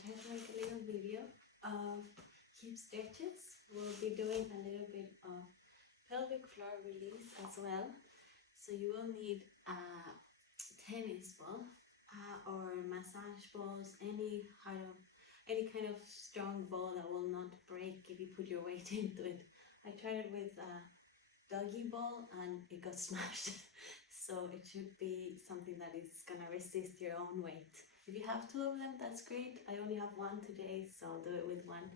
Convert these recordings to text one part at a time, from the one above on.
try to make a little video of hip stretches. We'll be doing a little bit of pelvic floor release as well. So you will need a tennis ball or massage balls, any kind of strong ball that will not break if you put your weight into it. I tried it with a doggy ball and it got smashed. So it should be something that is gonna resist your own weight. If you have two of them, that's great. I only have one today, so I'll do it with one.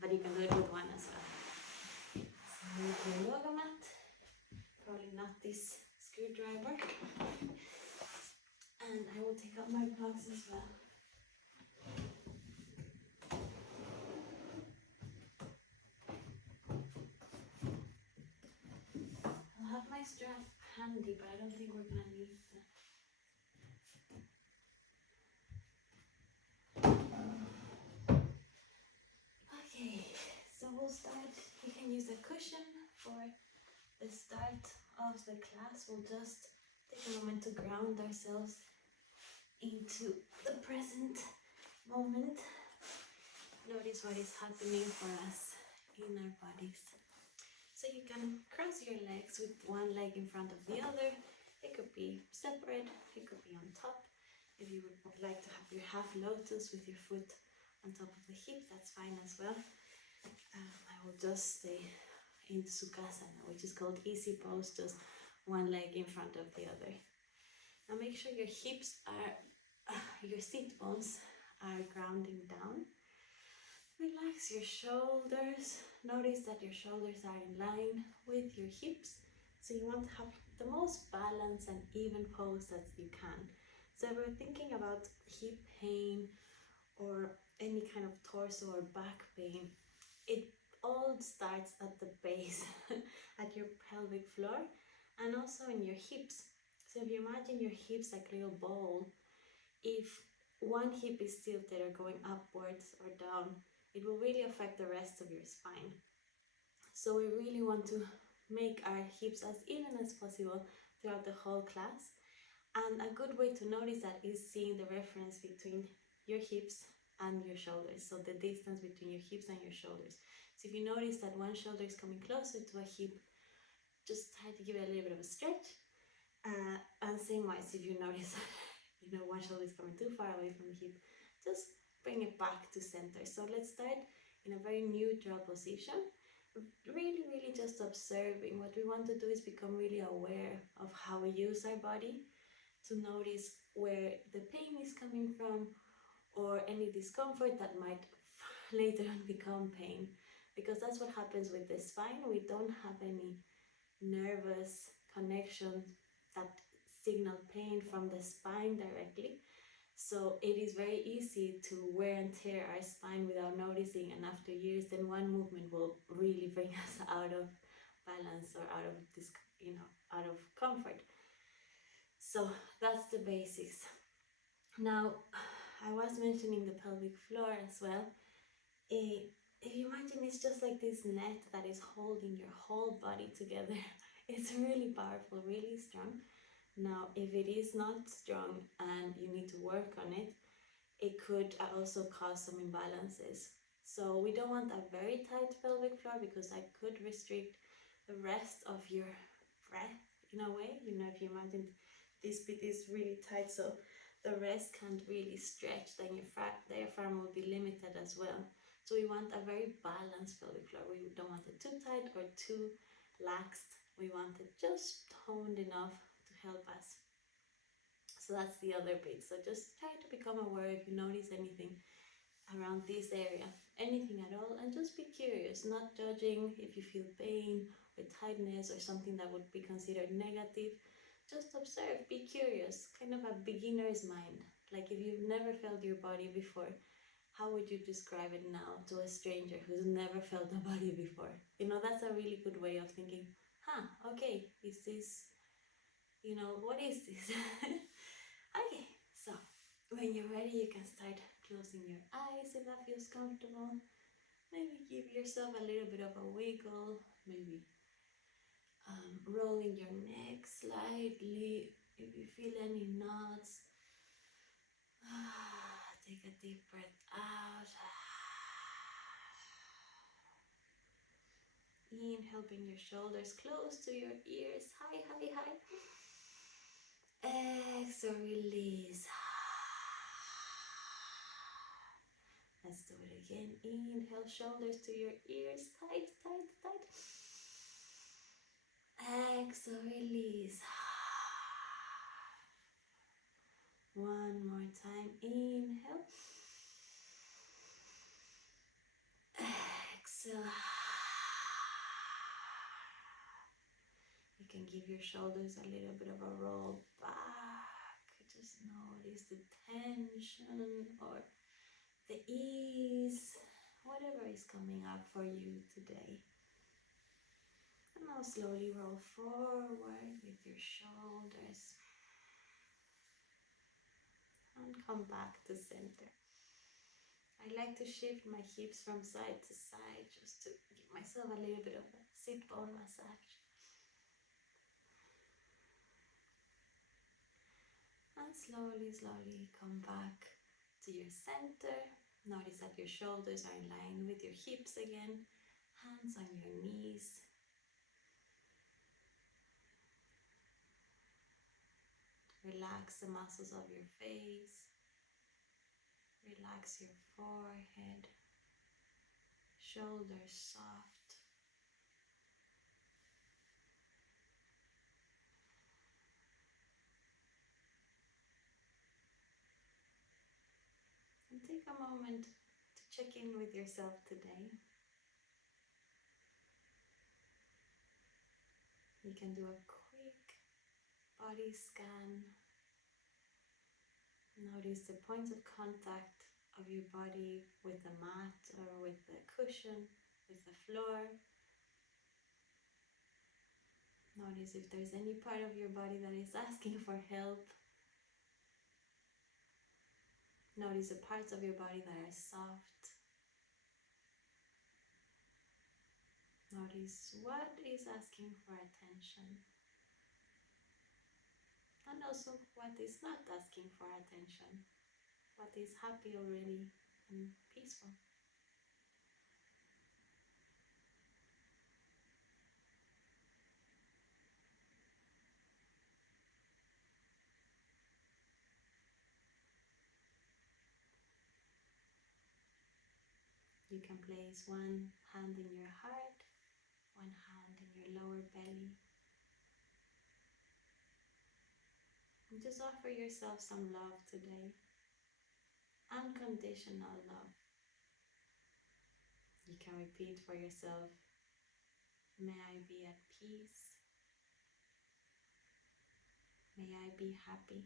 But you can do it with one as well. So I need my yoga mat. Probably not this screwdriver. And I will take out my plugs as well. I'll have my strap handy, but I don't think we're gonna need that. Okay, so we'll start. You can use a cushion for the start of the class. We'll just take a moment to ground ourselves into the present moment. Notice what is happening for us in our bodies. So you can cross your legs with one leg in front of the other. It could be separate, it could be on top. If you would like to have your half lotus with your foot on top of the hip, that's fine as well. I will just stay in Sukhasana, which is called easy pose, just one leg in front of the other. Now make sure your hips are, your seat bones are grounding down. Relax your shoulders. Notice that your shoulders are in line with your hips. So you want to have the most balanced and even pose that you can. So if we're thinking about hip pain or any kind of torso or back pain, it all starts at the base, at your pelvic floor and also in your hips. So if you imagine your hips like a little bowl, if one hip is tilted or going upwards or down, it will really affect the rest of your spine. So we really want to make our hips as even as possible throughout the whole class. And a good way to notice that is seeing the reference between your hips and your shoulders. So the distance between your hips and your shoulders. So if you notice that one shoulder is coming closer to a hip, just try to give it a little bit of a stretch. And same wise, if you notice that one shoulder is coming too far away from the hip, just bring it back to center. So let's start in a very neutral position. Really just observing. What we want to do is become really aware of how we use our body, to notice where the pain is coming from or any discomfort that might later on become pain. Because that's what happens with the spine. We don't have any nervous connection that signal pain from the spine directly. So it is very easy to wear and tear our spine without noticing, and after years then one movement will really bring us out of balance or out of this, out of comfort. So that's the basics. Now I was mentioning the pelvic floor as well. If you imagine it's just like this net that is holding your whole body together. It's really powerful, really strong. Now, if it is not strong and you need to work on it, it could also cause some imbalances. So we don't want a very tight pelvic floor because that could restrict the rest of your breath in a way. If you imagine this bit is really tight, so the rest can't really stretch, then your diaphragm will be limited as well. So we want a very balanced pelvic floor. We don't want it too tight or too laxed. We want it just toned enough to help us. So that's the other bit. So just try to become aware if you notice anything around this area, anything at all, and just be curious, not judging if you feel pain or tightness or something that would be considered negative. Just observe, be curious, kind of a beginner's mind. Like if you've never felt your body before, how would you describe it now to a stranger who's never felt a body before? That's a really good way of thinking, okay, is this, what is this? Okay, so when you're ready, you can start closing your eyes if that feels comfortable. Maybe give yourself a little bit of a wiggle, maybe rolling your neck slightly if you feel any knots. Take a deep breath out. Inhale, bring your shoulders close to your ears. High, high, high. Exhale, release. Let's do it again. Inhale, shoulders to your ears. Tight, tight, tight. Exhale, release. One more time. Inhale. Exhale. You can give your shoulders a little bit of a roll back. Just notice the tension or the ease, whatever is coming up for you today. And now slowly roll forward with your shoulders and come back to center. I like to shift my hips from side to side just to give myself a little bit of a sit bone massage. And slowly, slowly come back to your center. Notice that your shoulders are in line with your hips again. Hands on your knees. Relax the muscles of your face. Relax your forehead. Shoulders soft. And take a moment to check in with yourself today. You can do a quick body scan. Notice the points of contact of your body with the mat or with the cushion, with the floor. Notice if there's any part of your body that is asking for help. Notice the parts of your body that are soft. Notice what is asking for attention. And also what is not asking for attention. What is happy already and peaceful. You can place one hand in your heart, one hand in your lower belly. And just offer yourself some love today. Unconditional love. You can repeat for yourself, may I be at peace. May I be happy.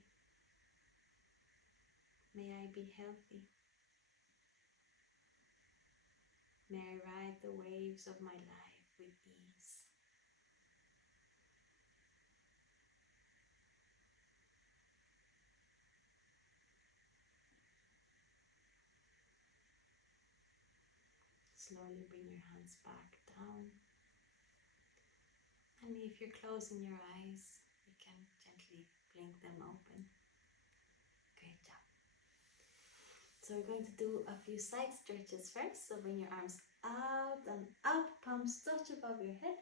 May I be healthy. May I ride the waves of my life with ease. Slowly bring your hands back down. And if you're closing your eyes, you can gently blink them open. Great job. So we're going to do a few side stretches first. So bring your arms out and up, palms touch above your head.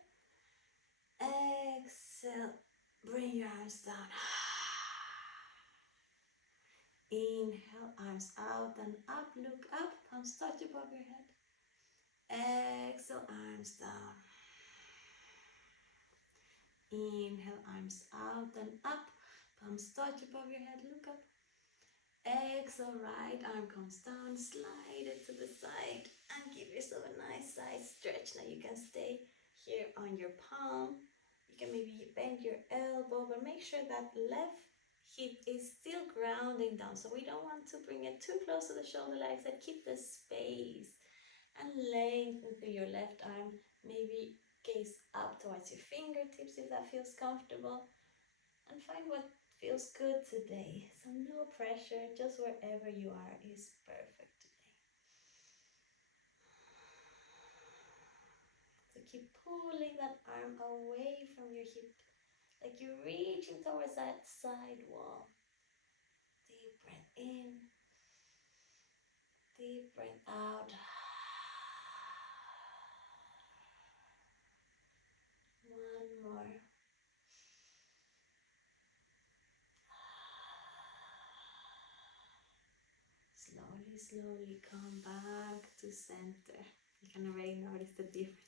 Exhale, bring your arms down. Inhale, arms out and up, look up, palms touch above your head. Exhale, arms down. Inhale, arms out and up, palms touch above your head, look up. Exhale, right arm comes down, slide it to the side and give yourself a nice side stretch. Now you can stay here on your palm. You can maybe bend your elbow, but make sure that left hip is still grounding down. So we don't want to bring it too close to the shoulder, like I said, keep the space and lengthen through your left arm. Maybe gaze up towards your fingertips if that feels comfortable. And find what feels good today. So no pressure, just wherever you are is perfect today. So keep pulling that arm away from your hip, like you're reaching towards that side wall. Deep breath in. Deep breath out. One more. Slowly, slowly come back to center. You can already notice the difference.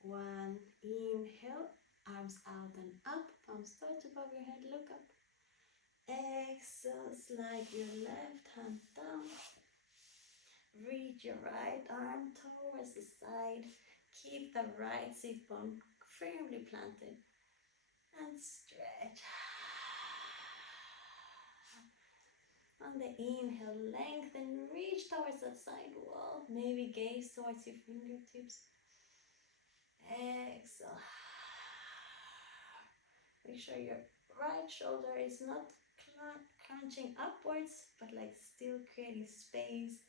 One, inhale, arms out and up, palms touch above your head, look up. Exhale, slide your left hand down. Reach your right arm towards the side. Keep the right sit bone firmly planted. And stretch. On the inhale, lengthen, reach towards that side wall. Maybe gaze towards your fingertips. Exhale. Make sure your right shoulder is not crunching upwards, but like still creating space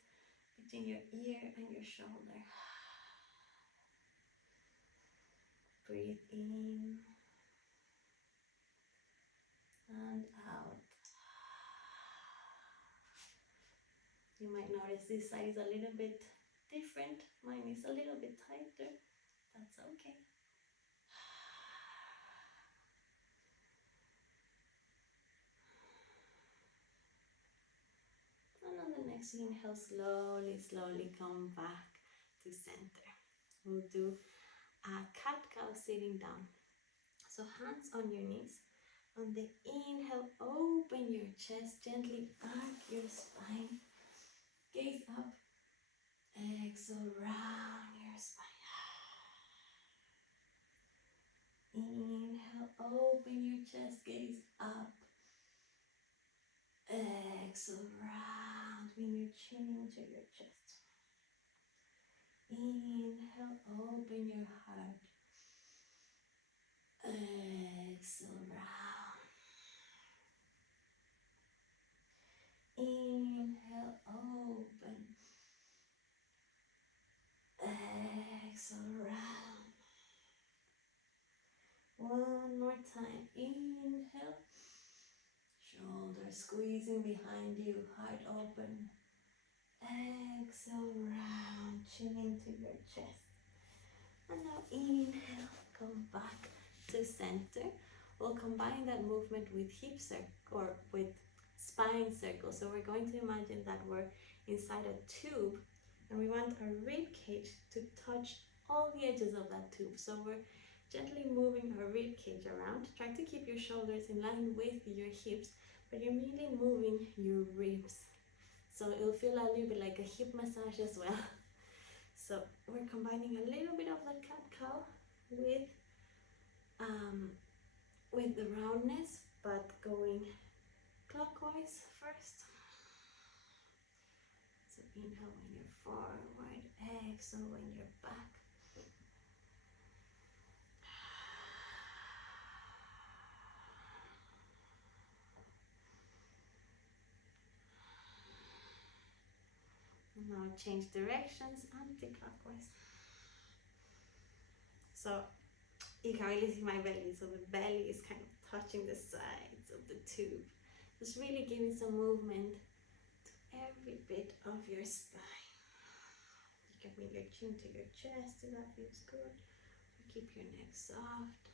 between your ear and your shoulder. Breathe in and out. You might notice this side is a little bit different. Mine is a little bit tighter. That's okay. And on the next inhale, slowly, slowly come back to center. We'll do a cat-cow sitting down. So hands on your knees. On the inhale, open your chest, gently arc your spine. Gaze up. Exhale, round your spine. Inhale, open your chest, gaze up. Exhale, round, bring your chin into your chest. Inhale, open your heart. Exhale, round. Inhale, open. Exhale, round. One more time. Inhale. Shoulders squeezing behind you. Heart open. Exhale, round. Chin into your chest. And now inhale. Come back to center. We'll combine that movement with hip circle or with spine circle. So we're going to imagine that we're inside a tube and we want our rib cage to touch all the edges of that tube. So we're gently moving our rib cage around. Try to keep your shoulders in line with your hips, but you're mainly moving your ribs. So it'll feel a little bit like a hip massage as well. So we're combining a little bit of the cat-cow with the roundness, but going clockwise first. So inhale when you're forward, exhale when you're back. And now change directions, anti-clockwise. So you can really see my belly, so the belly is kind of touching the sides of the tube. Just really giving some movement to every bit of your spine. You can bring your chin to your chest if that feels good. Keep your neck soft.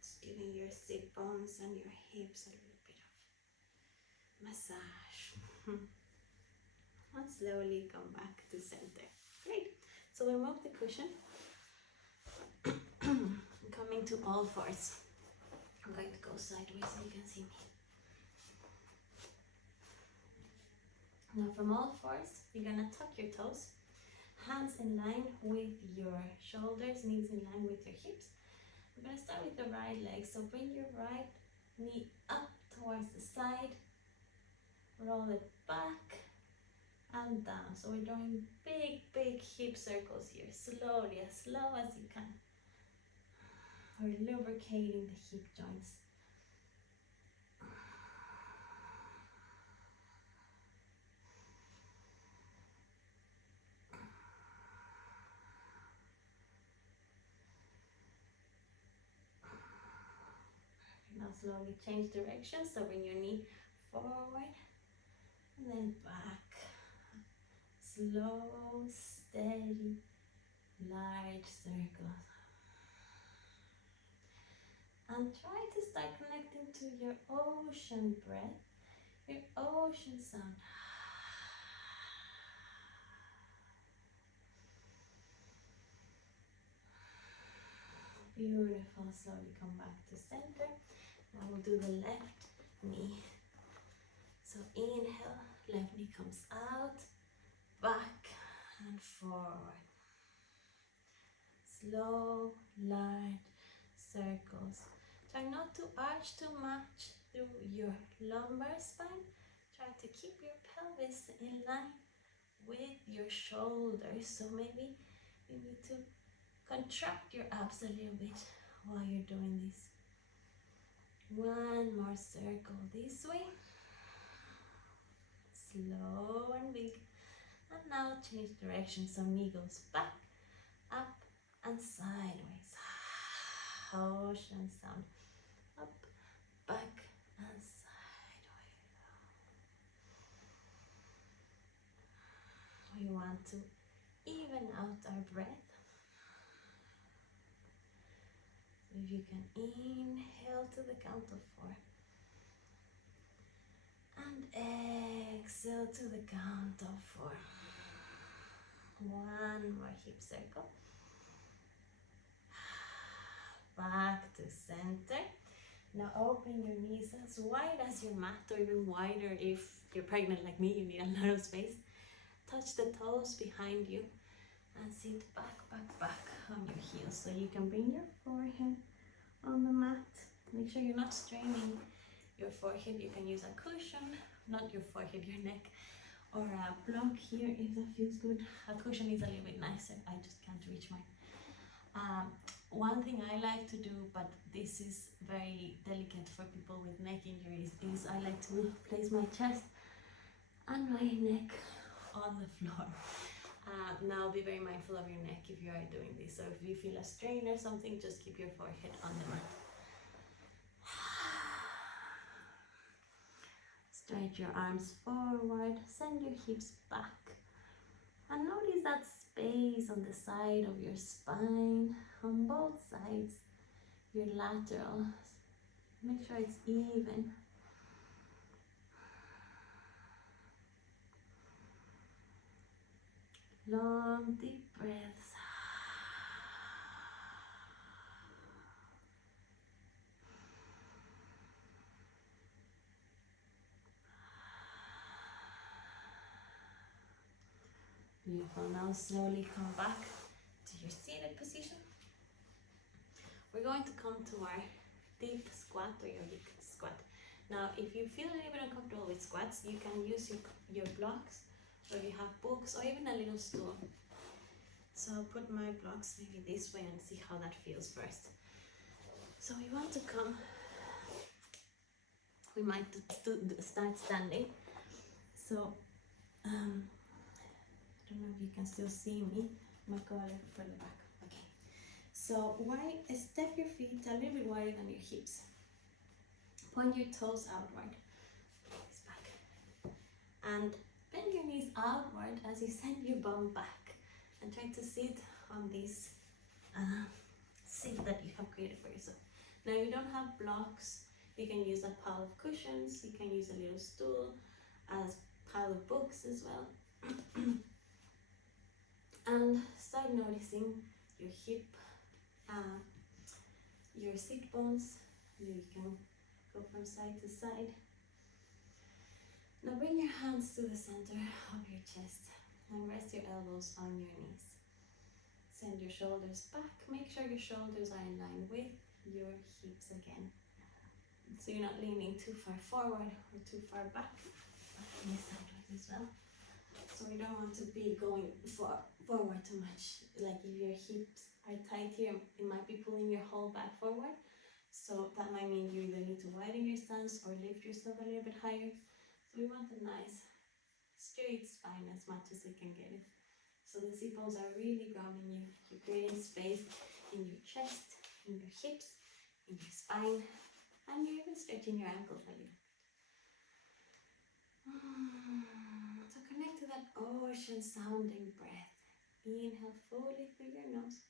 Just giving your sit bones and your hips a little bit of massage. And slowly come back to center. Great. So we move the cushion. Coming to all fours. I'm going to go sideways so you can see me. Now from all fours, you're going to tuck your toes. Hands in line with your shoulders, knees in line with your hips. We're going to start with the right leg. So bring your right knee up towards the side. Roll it back and down. So we're doing big, big hip circles here. Slowly, as slow as you can. We're lubricating the hip joints. Now slowly change direction. So bring your knee forward and then back. Slow, steady, large circles. And try to start connecting to your ocean breath, your ocean sound. Beautiful. Slowly come back to center. Now we'll do the left knee. So inhale, left knee comes out, back and forward. Slow, large circles. Try not to arch too much through your lumbar spine. Try to keep your pelvis in line with your shoulders. So maybe you need to contract your abs a little bit while you're doing this. One more circle this way. Slow and big. And now change direction. So knee goes back, up and sideways. Ocean sound. Up, back and sideways. We want to even out our breath. So if you can inhale to the count of 4. And exhale to the count of 4. One more hip circle. Back to center. Now open your knees as wide as your mat, or even wider if you're pregnant like me, you need a lot of space. Touch the toes behind you and sit back, back, back on your heels. So you can bring your forehead on the mat. Make sure you're not straining your forehead. You can use a cushion, not your forehead, your neck, or a block here if that feels good. A cushion is a little bit nicer. I just can't reach mine. One thing I like to do, but this is very delicate for people with neck injuries, is I like to place my chest and my neck on the floor. Now be very mindful of your neck if you are doing this. So if you feel a strain or something, just keep your forehead on the mat. Stretch your arms forward, send your hips back. And notice that space on the side of your spine, on both sides, your lateral. Make sure it's even. Long, deep breaths. Beautiful. Now slowly come back to your seated position. We're going to come to our deep squat or yogic squat. Now, if you feel a little bit uncomfortable with squats, you can use your blocks, or if you have books, or even a little stool. So I'll put my blocks maybe this way and see how that feels first. So we want to come, we might start standing. So, I don't know if you can still see me. I might go a little further back. Okay. So step your feet a little bit wider than your hips. Point your toes outward. Face back. And bend your knees outward as you send your bum back. And try to sit on this seat that you have created for yourself. Now, if you don't have blocks, you can use a pile of cushions. You can use a little stool as pile of books as well. And start noticing your hip, your sit bones. You can go from side to side. Now bring your hands to the center of your chest and rest your elbows on your knees. Send your shoulders back. Make sure your shoulders are in line with your hips again. So you're not leaning too far forward or too far back. And sideways as well. So we don't want to be going forward too much. Like if your hips are tight here, it might be pulling your whole back forward. So that might mean you either need to widen your stance or lift yourself a little bit higher. So we want a nice straight spine as much as we can get it. So the sit bones are really grounding you. You're creating space in your chest, in your hips, in your spine, and you're even stretching your ankles a little. So connect to that ocean sounding breath. Inhale fully through your nose.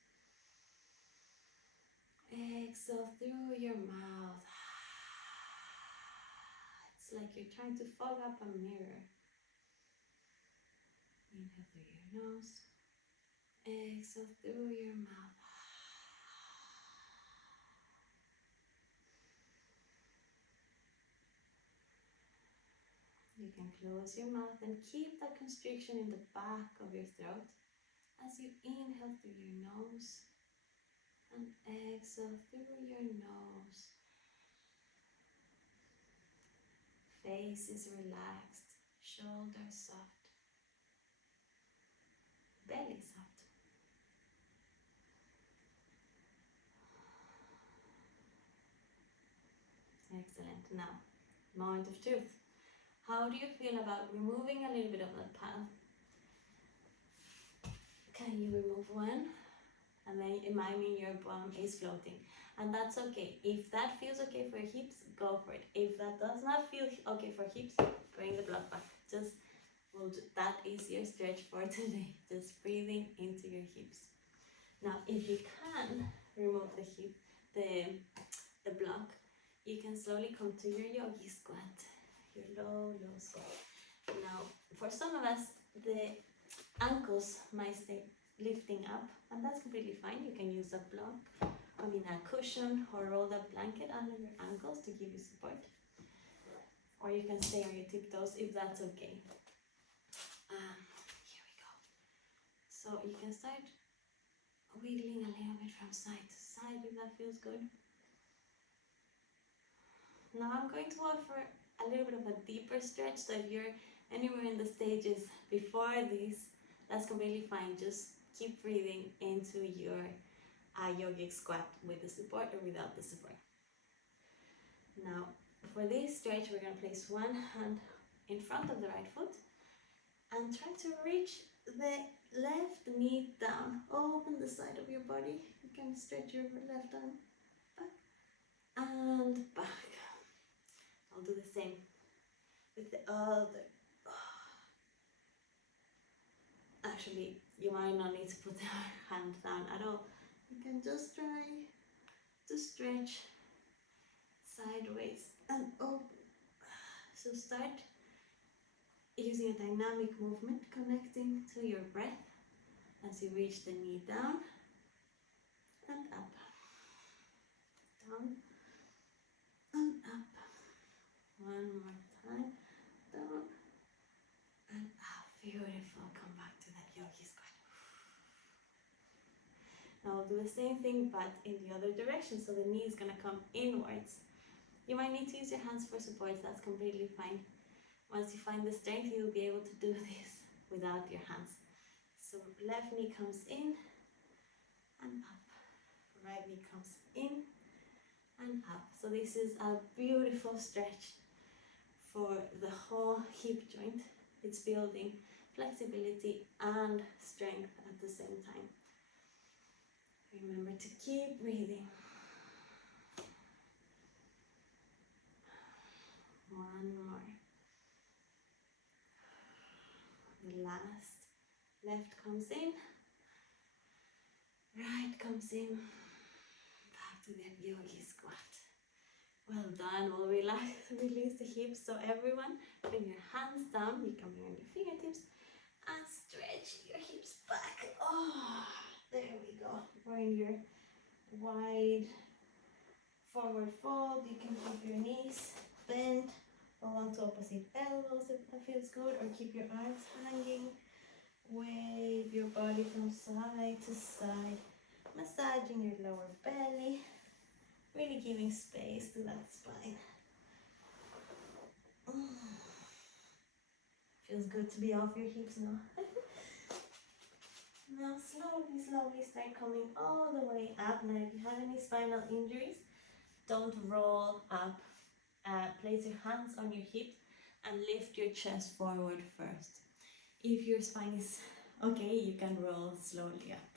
Exhale through your mouth. It's like you're trying to fog up a mirror. Inhale through your nose. Exhale through your mouth. You can close your mouth and keep that constriction in the back of your throat as you inhale through your nose and exhale through your nose. Face is relaxed, shoulders soft, belly soft. Excellent. Now, moment of truth. How do you feel about removing a little bit of that palm? Can you remove one? And then it might mean your bum is floating. And that's okay. If that feels okay for your hips, go for it. If that does not feel okay for hips, bring the blood back. That is your stretch for today. Just breathing into your hips. Now, if you can remove the block, you can slowly come to your yogi squat, your low squat. Now, for some of us, the ankles might stay lifting up, and that's completely fine. You can use a cushion or rolled up blanket under your ankles to give you support. Or you can stay on your tiptoes if that's okay. Here we go. So you can start wiggling a little bit from side to side if that feels good. Now I'm going to offer a little bit of a deeper stretch, so if you're anywhere in the stages before this, that's completely fine. Just keep breathing into your yogic squat with the support or without the support. Now, for this stretch, we're going to place one hand in front of the right foot and try to reach the left knee down. Open the side of your body. You can stretch your left arm back and back. I'll do the same with the other. Actually, you might not need to put the hand down at all. You can just try to stretch sideways and open. So start using a dynamic movement, connecting to your breath as you reach the knee down and up. Down and up. One more time. Down and up. Beautiful. Come back to that yogi squat. Now we'll do the same thing but in the other direction. So the knee is going to come inwards. You might need to use your hands for support. That's completely fine. Once you find the strength, you'll be able to do this without your hands. So left knee comes in and up. Right knee comes in and up. So this is a beautiful stretch for the whole hip joint. It's building flexibility and strength at the same time. Remember to keep breathing. One more. The last. Left comes in. Right comes in. Back to that yogi squat. Well done. We'll release the hips. So everyone, bring your hands down. You can bring on your fingertips and stretch your hips back. Oh, there we go. Bring your wide forward fold. You can keep your knees bent. Hold on to opposite elbows if that feels good, or keep your arms hanging. Wave your body from side to side, massaging your lower belly, really giving space to that spine. Feels good to be off your hips now. Now slowly start coming all the way up. Now if you have any spinal injuries, don't roll up. Place your hands on your hips and lift your chest forward first. If your spine is okay, you can roll slowly up.